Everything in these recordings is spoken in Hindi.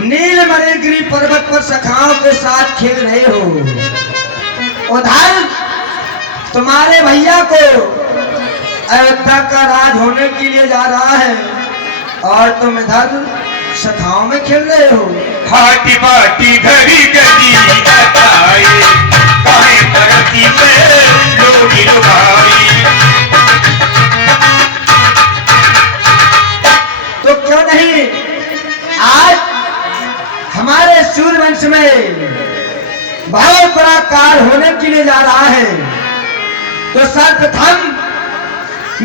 नीलमणिगिरी पर्वत पर सखाओं के साथ खेल रहे हो। उधर तुम्हारे भैया को अयोध्या का राज होने के लिए जा रहा है और तुम इधर सखाओं में खेल रहे हो। हाटी बाटी धरी गदी लोगी लुगाई। तो क्यों नहीं आज हमारे सूर्यवंश में बहुत बड़ा कार्य होने के लिए जा रहा है। तो सर्वप्रथम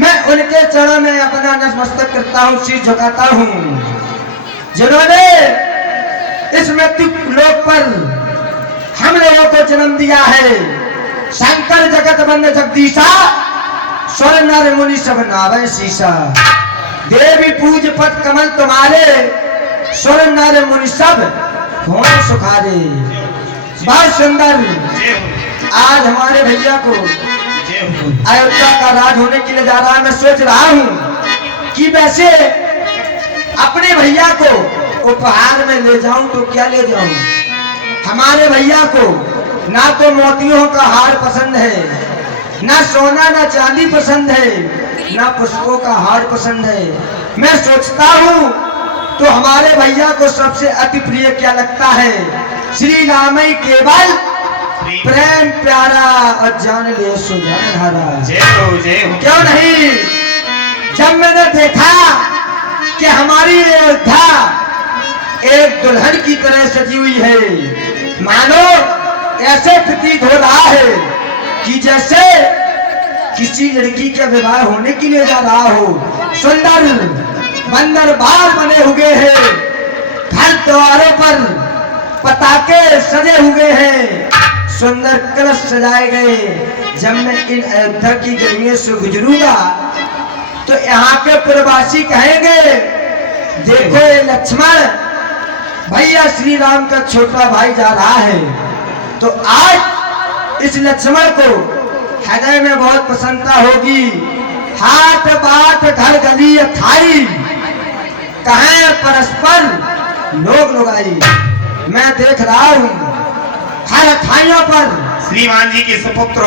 मैं उनके चरणों में अपना नतमस्तक करता हूँ, सिर झुकाता हूँ, जिन्होंने इस मृत्यु लोक पर हम लोगों को जन्म दिया है। शंकर जगत बंद जगदीशा, स्वर नर मुनि सब नावे शीशा। देवी पूज पद कमल तुम्हारे, स्वर नर मुनि सब हों सुखारे। बहुत सुंदर आज हमारे भैया को अयोध्या का राज होने के लिए जा रहा है। मैं सोच रहा हूँ कि वैसे अपने भैया को उपहार में ले जाऊं तो क्या ले जाऊं। हमारे भैया को ना तो मोतियों का हार पसंद है, ना सोना ना चांदी पसंद है, ना पुष्पों का हार पसंद है। मैं सोचता हूँ तो हमारे भैया को सबसे अति प्रिय क्या लगता है, श्री राम ही केवल प्रेम प्यारा और जान ले सुजान हरा। क्यों नहीं, जब मैंने देखा कि हमारी अयोध्या एक दुल्हन की तरह सजी हुई है, मानो ऐसे प्रतीत हो रहा है कि जैसे किसी लड़की का विवाह होने के लिए जा रहा हो। सुंदर मंदिर बार बने हुए हैं, घर द्वारों पर पताके सजे हुए हैं, सुंदर कलश सजाए गए। जब मैं इन अयोध्या की गलियों से गुजरूंगा तो यहाँ के प्रवासी कहेंगे, देखो ये लक्ष्मण भैया श्री राम का छोटा भाई जा रहा है। तो आज इस लक्ष्मण को हृदय में बहुत प्रसन्नता होगी। हाट बाट घर गली अथाई, कहें परस्पर लोग लुगाई। मैं देख रहा हूँ हर अथाइयों पर श्रीमान जी के सुपुत्र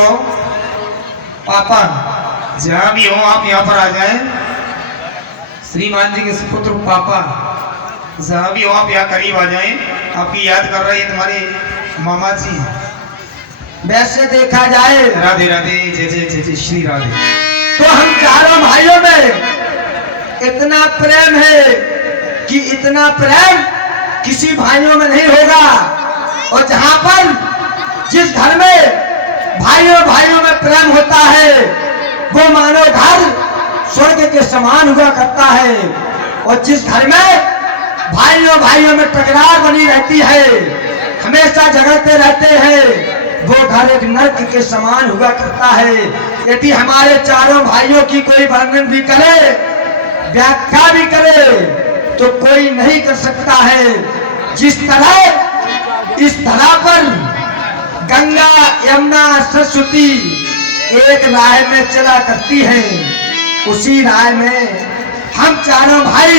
पापा, जहाँ भी हो आप यहाँ पर आ जाएं। श्रीमान जी के सुपुत्र पापा, जहाँ भी हो आप यहाँ करीब आ जाएं। आपकी याद कर रहे हैं तुम्हारे मामा जी। वैसे देखा जाए, राधे राधे, जय जय जय जय श्री राधे। तो हम चारों भाइयों में इतना प्रेम है कि इतना प्रेम किसी भाइयों में नहीं होगा। और जहाँ पर जिस घर में भाइयों भाइयों में प्रेम होता है, वो मानो घर स्वर्ग के समान हुआ करता है। और जिस घर में भाइयों भाइयों में टकरार बनी रहती है, हमेशा झगड़ते रहते हैं, वो घर एक नर्क के समान हुआ करता है। यदि हमारे चारों भाइयों की कोई वर्णन भी करे, व्याख्या भी करे, तो कोई नहीं कर सकता है। जिस तरह इस धरा पर गंगा यमुना सरस्वती एक राह में चला करती है, उसी राह में हम चारों भाई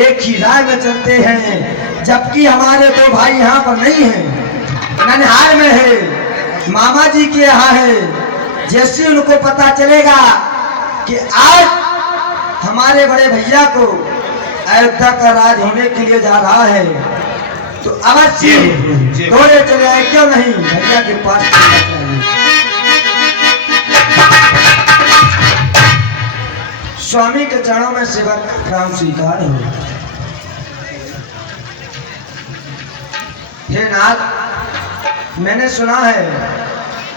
एक ही राह में चलते हैं। जबकि हमारे दो भाई यहाँ पर नहीं हैं, ननिहाल में है, मामा जी के यहाँ है। जैसे उनको पता चलेगा कि आज हमारे बड़े भैया को अयोध्या का राज होने के लिए जा रहा है, तो अवश्य दौड़े चले आए। क्यों नहीं, भैया के पास चलना चाहिए। स्वामी के चरणों में सेवक राम स्वीकार हो। हे नाथ, मैंने सुना है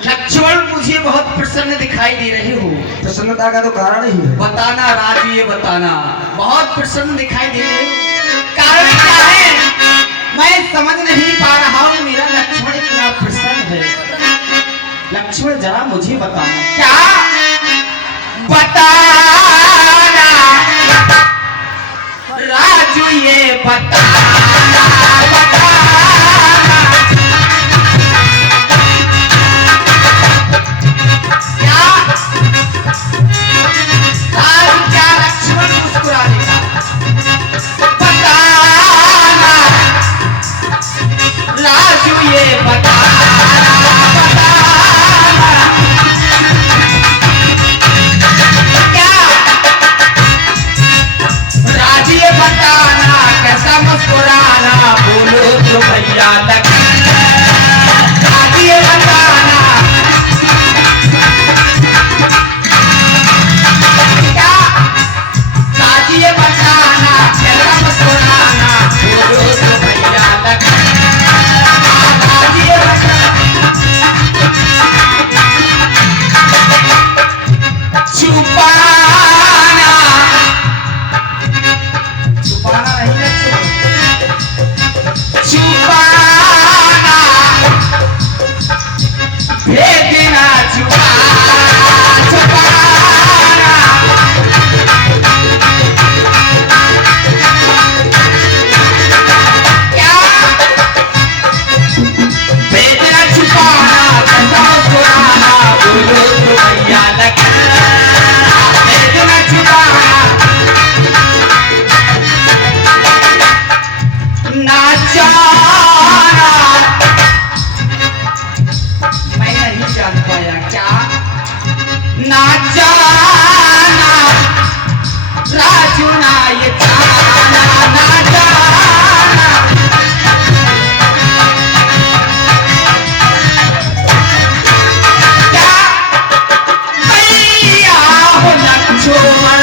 लक्ष्मण मुझे बहुत प्रसन्न दिखाई दे रहे हो। प्रसन्नता का तो कारण ही है। बताना राजू, ये बताना, बहुत प्रसन्न दिखाई दे रहे हो, कारण क्या है मैं समझ नहीं पा रहा हूँ। मेरा लक्ष्मण इतना प्रसन्न है। लक्ष्मण जरा मुझे बताना, क्या बताना राजू, ये बताना, क्या लक्ष्मण मुस्कुरा देगा। बताना मुस्कुराना, बोलो तो भैया लखन काजिए बताना, क्या काजिए बताना, चेहरा मुस्कुराना, बोलो तो भैया लखन काजिए बताना। छुपाना, छुपाना नहीं लक्ष्मण, छुपाना, भेजना छुपाना, क्या भेजना छुपाना, कैसा मुस्कुराना, बोलो तो भैया लखन भेजना छुपाना, ना जाना, मैं नहीं जान पाया क्या, ना जाना, राजू ना ये जाना, ना जाना, क्या भैया हो लक्ष्मण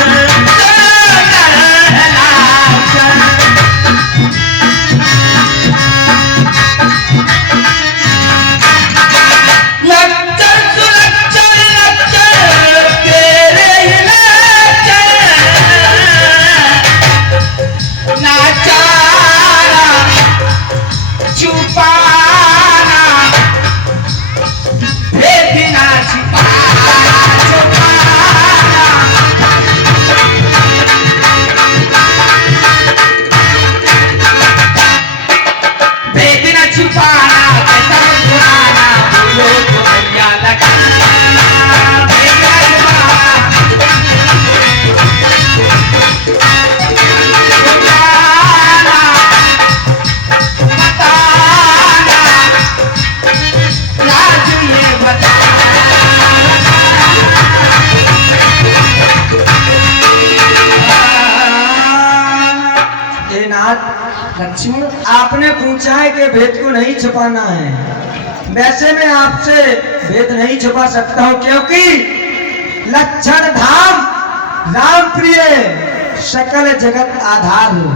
छुपाना, भेजना छुपाना, छुपाना, भेजना छुपाना, कैसा मुस्कुराना, बोलो तो भैया लखन भेजना छुपाना, छुपाना, बताना, राजू ये बताना। ए नाथ, लक्ष्मण, आपने पूछा है कि भेद को नहीं छुपाना है। वैसे मैं आपसे भेद नहीं छुपा सकता हूँ, क्योंकि लक्षण धाम राम प्रिय सकल जगत आधार हूँ।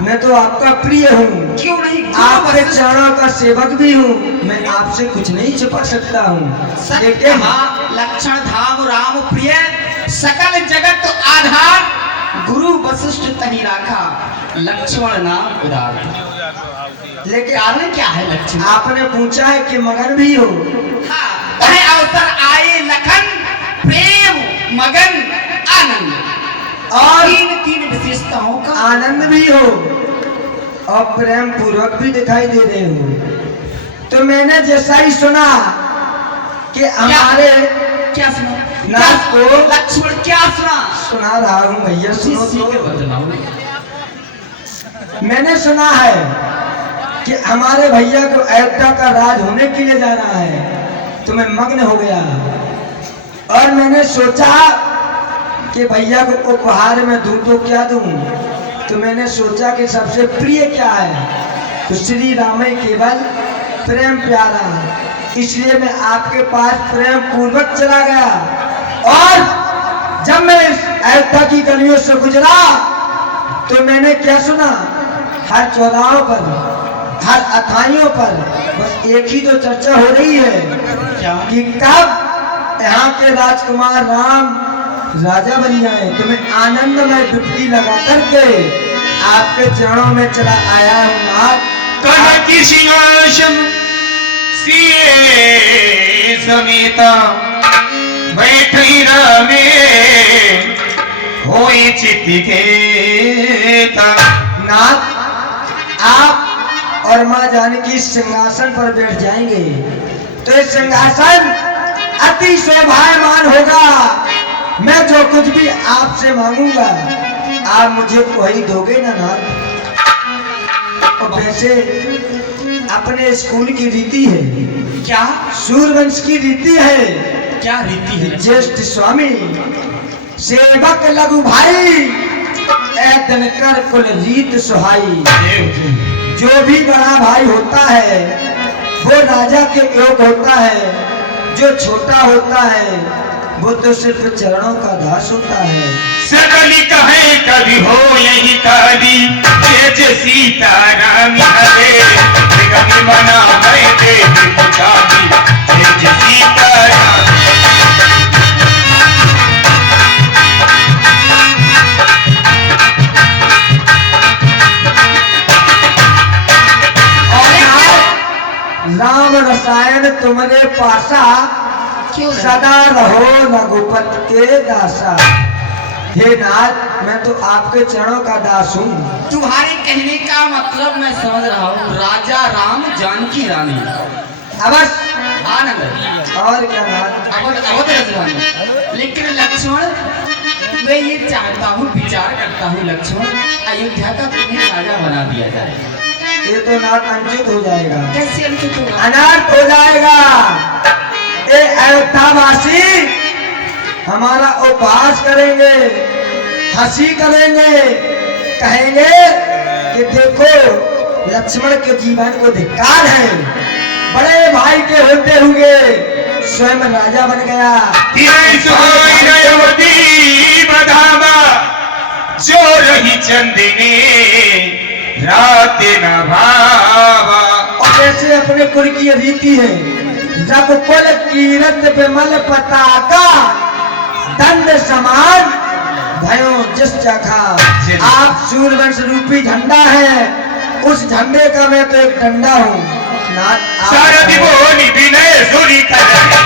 मैं तो आपका प्रिय हूँ, क्यों नहीं, आपके चरणों का सेवक भी हूँ। मैं आपसे कुछ नहीं छुपा सकता हूँ, सत्य लेकिन लक्षण धाम राम प्रिय सकल जगत आधार, गुरु वशिष्ठ तही राखा, लक्ष्मण नाम उदार। लेकिन कारण क्या है लक्ष्मण? आपने पूछा है कि मगन भी हो। हाँ, वह अवसर आए लखन, प्रेम मगन आनंद, और तीन विशेषताओं का आनंद भी हो और प्रेम पूर्वक भी दिखाई दे रहे हो। तो मैंने जैसा ही सुना कि हमारे क्या सुना? नाथ को लक्ष्मण क्या सुना? सुना रहा हूँ भैया, सुनो उसी के तो। बदलाव। मैंने सुना है कि हमारे भैया को अयोध्या का राज होने के लिए जा रहा है, तो मैं मग्न हो गया और मैंने सोचा कि भैया को उपहार में दूं तो क्या दूं। तो मैंने सोचा कि सबसे प्रिय क्या है, तो श्री राम केवल प्रेम प्यारा, इसलिए मैं आपके पास प्रेम पूर्वक चला गया। और जब मैं इस अयोध्या की गलियों से गुजरा तो मैंने क्या सुना, हर चौराहों पर, हर अथाइयों पर बस एक ही तो चर्चा हो रही है क्या? कि कब यहाँ के राजकुमार राम राजा बन जाए। तो मैं आनंद में डुबकी लगा करके आपके चरणों में चला आया हूँ नाथ। कनक सिंहासन सिए समेता बैठी रमे होई चित्तिकेता। नाथ, आप और माँ जानकी सिंहासन पर बैठ जाएंगे तो ये सिंहासन अति शोभायमान होगा। मैं जो कुछ भी आपसे मांगूंगा आप मुझे वही दोगे ना नाथ। और वैसे अपने स्कूल की रीति है, क्या? सूर्यवंश की रीति है, क्या रीति है? ज्येष्ठ स्वामी सेवक लघु भाई ए दिनकर कुल रीत सुहाई। देव जी। जो भी बड़ा भाई होता है वो राजा के योग होता है, जो छोटा होता है वो तो सिर्फ चरणों का दास होता है। सकली कहे कभी हो यही काली जय जय सीता राम हरे कभी मना मैं देव पुछाती जय जय सीता राम। राम रसायन तुमरे पासा क्यों सदा रहो रघुपत के दासा। हे नाथ मैं तो आपके चरणों का दास हूँ। तुम्हारे कहने का मतलब मैं समझ रहा हूँ। राजा राम जानकी रानी अवश्य आनंद और क्या नाथ। अवध रजवानी। लेकिन लक्ष्मण मैं ये चाहता हूँ, विचार करता हूँ लक्ष्मण, अयोध्या का तुम्हें राजा बना दिया जाए। ये तो नाथ अंकित हो जाएगा। कैसे अंकित होगा? अनर्थ हो जाएगा। ए अयोध्यावासी हमारा उपहास करेंगे, हंसी करेंगे, कहेंगे कि देखो लक्ष्मण के जीवन को धिक्कार है, बड़े भाई के होते हुए स्वयं राजा बन गया। जो रही चंदने रात न भावा। और जैसे अपने कुल की रीति है, जब कुल कीरत विमल पताका दंड समान भयो जिस जगह। आप सूर्यवंश रूपी झंडा है, उस झंडे का मैं तो एक डंडा हूँ। सारथी बोली विनय सुरी कर